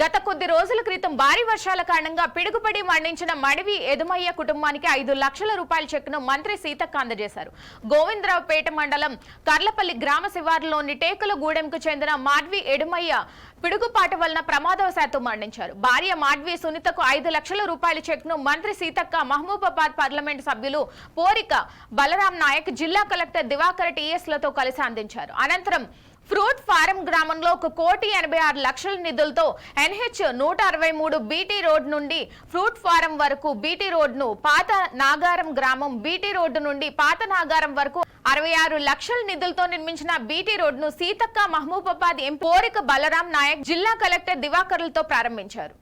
గత కొద్ది రోజుల క్రితం భారీ వర్షాల కారణంగా పిడుగుపడి మరణించిన మడివి ఎదుమయ్య కుటుంబానికి 5 లక్షల రూపాయల చెక్కును మంత్రి సీతక్క అందజేశారు. గోవిందరావుపేట మండలం కర్లపల్లి గ్రామ శివారులోని టేకులగూడెంకు చెందిన మాడ్వి ఎడుమయ్య పిడుగుపాటు వలన ప్రమాదవశాత్తు మరణించారు. భార్య మాడ్వి సునీతకు 5 లక్షల రూపాయల చెక్ను మంత్రి సీతక్క మహబూబాబాద్ పార్లమెంటు సభ్యులు పోరిక బలరాం నాయక్, జిల్లా కలెక్టర్ దివాకర్ టీఎస్లతో కలిసి అందించారు. అనంతరం ఫ్రూట్ ఫారం గ్రామంలో 1,86,00,000 నిధులతో NH 163 బీటీ రోడ్ నుండి ఫ్రూట్ ఫారం వరకు బీటీ రోడ్ను, పాత నాగారం గ్రామం బీటీ రోడ్డు నుండి పాత నాగారం వరకు 66 లక్షల నిధులతో నిర్మించిన బీటీ రోడ్ను సీతక్క మహబూబాబాద్ ఎంపీ పోరిక బలరాం నాయక్, జిల్లా కలెక్టర్ దివాకర్లతో ప్రారంభించారు.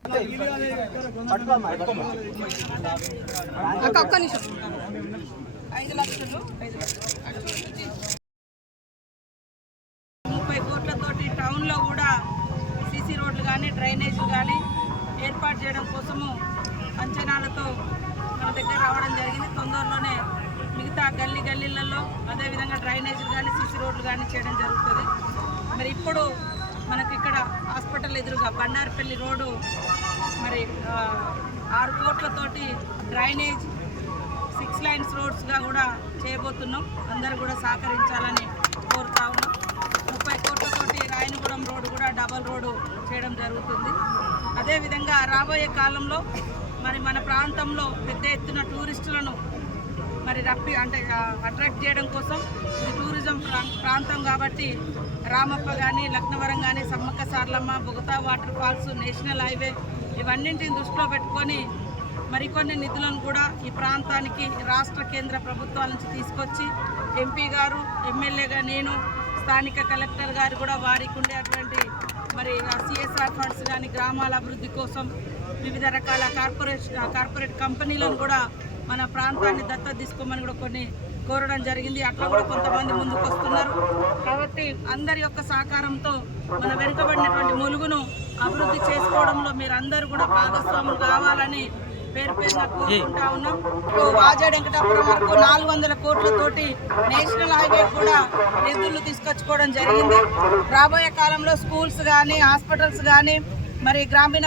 టౌన్లో కూడా సీసీ రోడ్లు కానీ డ్రైనేజీలు కానీ ఏర్పాటు చేయడం కోసము అంచనాలతో మన దగ్గర రావడం జరిగింది. తొందరలోనే మిగతా గల్లీలలో అదేవిధంగా డ్రైనేజీలు కానీ సీసీ రోడ్లు కానీ చేయడం జరుగుతుంది. మరి ఇప్పుడు మనకి ఇక్కడ హాస్పిటల్ ఎదురుగా బండారపల్లి రోడ్డు మరి 6 కోట్లతోటి డ్రైనేజ్ 6 లైన్స్ రోడ్స్గా కూడా చేయబోతున్నాం. అందరూ కూడా సహకరించాలని కోరుతా ఉన్నాం. 30 కోట్లతోటి రాయనగూడెం రోడ్డు కూడా డబల్ రోడ్డు చేయడం జరుగుతుంది. అదేవిధంగా రాబోయే కాలంలో మరి మన ప్రాంతంలో పెద్ద ఎత్తున టూరిస్టులను మరి అట్రాక్ట్ చేయడం కోసం ఇది టూరిజం ప్రాంతం కాబట్టి రామప్ప కానీ, లక్నవరం కానీ, Sammakka Sarlamma, Bogatha water falls, national highway ఇవన్నింటిని దృష్టిలో పెట్టుకొని మరికొన్ని నిధులను కూడా ఈ ప్రాంతానికి రాష్ట్ర కేంద్ర ప్రభుత్వాల నుంచి తీసుకొచ్చి ఎంపీ గారు, ఎమ్మెల్యేగా నేను, స్థానిక కలెక్టర్ గారు కూడా వారికి ఉండేటువంటి మరి CSR ఫండ్స్ కానీ గ్రామాల అభివృద్ధి కోసం వివిధ రకాల కార్పొరేట్ కంపెనీలను కూడా మన ప్రాంతాన్ని దత్తత తీసుకోమని కూడా కొన్ని కోరడం జరిగింది. అట్లా కూడా కొంతమంది ముందుకు వస్తున్నారు. కాబట్టి అందరి యొక్క సహకారంతో మన వెనుకబడినటువంటి ములుగును అభివృద్ధి చేసుకోవడంలో మీరందరూ కూడా భాగస్వాములు కావాలని పేరు కోరుకుంటా ఉన్నాం. వాజేడు వెంకటాపురం వరకు 400 కోట్లతోటి నేషనల్ హైవే కూడా నిధులు తీసుకొచ్చుకోవడం జరిగింది. రాబోయే కాలంలో స్కూల్స్ కానీ, హాస్పిటల్స్ కానీ, మరి గ్రామీణ